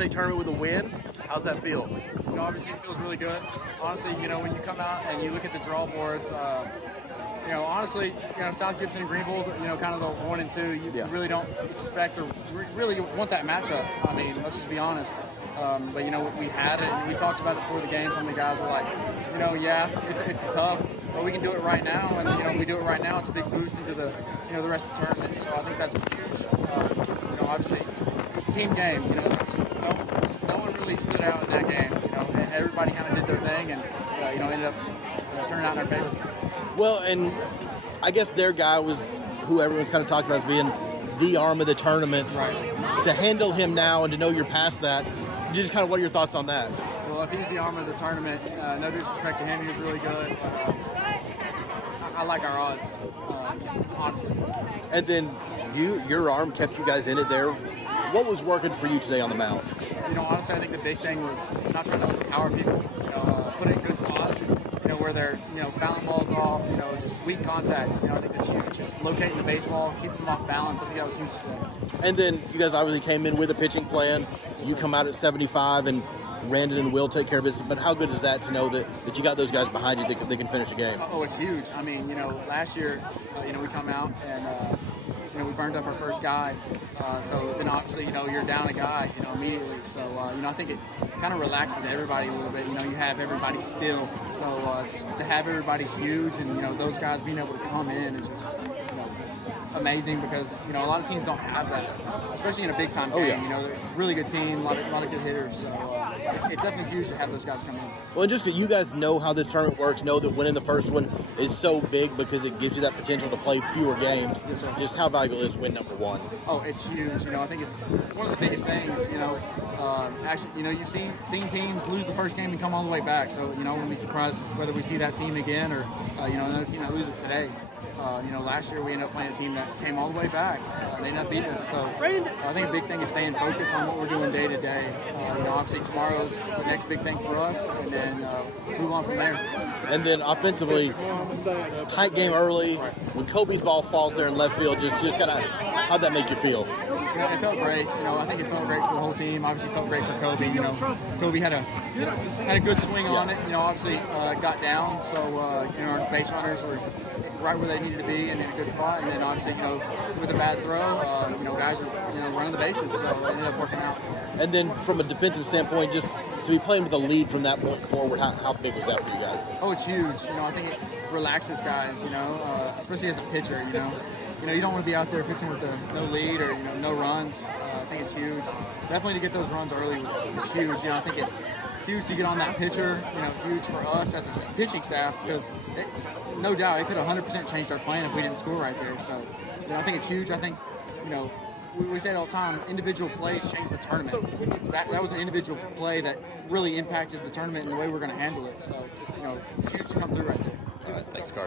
state tournament with a win. How's that feel? Obviously it feels really good. Honestly, when you come out and you look at the draw boards, honestly, South Gibson and Greeneville, kind of the 1 and 2, you really don't expect or really want that matchup. I mean, let's just be honest. But we had it, and we talked about it before the game. Some of the guys were like, it's tough, but we can do it right now. And if we do it right now, it's a big boost into the the rest of the tournament. So I think that's huge. Obviously, it's a team game. No one really stood out in that game. And everybody kind of did their thing, and ended up turning out in our favor. Well, and I guess their guy was who everyone's kind of talked about as being the arm of the tournament. Right. To handle him now and to know you're past that, just kind of what are your thoughts on that? Well, if he's the arm of the tournament, no disrespect to him, he was really good. But, I like our odds, honestly. And then your arm kept you guys in it there. What was working for you today on the mound? Honestly, I think the big thing was not trying to overpower people. Put it in good spots. Where they're fouling balls off. Just weak contact. I think that's huge. Just locating the baseball, keeping them off balance. I think that was huge today. And then you guys obviously came in with a pitching plan. You come out at 75, and Randon and Will take care of business. But how good is that to know that you got those guys behind you that they can finish a game? Oh, it's huge. I mean, last year, we come out and we burned up our first guy. So then obviously, you're down a guy, immediately. So, I think it kind of relaxes everybody a little bit. You have everybody still. So just to have everybody's huge, and, those guys being able to come in is just, amazing, because a lot of teams don't have that, especially in a big time game. Really good team, a lot of good hitters. So it's definitely huge to have those guys come in. Well, and just that you guys know how this tournament works, know that winning the first one is so big because it gives you that potential to play fewer games. Yes, sir. Just how valuable is win number one? Oh, it's huge. I think it's one of the biggest things. Actually, you've seen teams lose the first game and come all the way back. So wouldn't be surprised whether we see that team again or another team that loses today. Last year we ended up playing a team that came all the way back. They ended up beating us. So I think a big thing is staying focused on what we're doing day to day. Obviously tomorrow's the next big thing for us, and then move on from there. And then offensively, it's a tight game early. Right. When Kobe's ball falls there in left field, just kind of, how'd that make you feel? It felt great. I think it felt great for the whole team. Obviously, it felt great for Kobe. Kobe had a good swing on it. Obviously got down, so our base runners were right where they needed to be and in a good spot. And then obviously, with a bad throw, guys are running the bases, so it ended up working out. And then from a defensive standpoint, just to be playing with a lead from that point forward, how big was that for you guys? Oh, it's huge. I think it relaxes guys. Especially as a pitcher. You don't want to be out there pitching with no lead or no runs. I think it's huge. Definitely to get those runs early was huge. I think it's huge to get on that pitcher. Huge for us as a pitching staff, because no doubt it could have 100% changed our plan if we didn't score right there. So I think it's huge. I think we say it all the time. Individual plays change the tournament. That was an individual play that really impacted the tournament and the way we're going to handle it. So huge to come through right there. Thanks, Carson.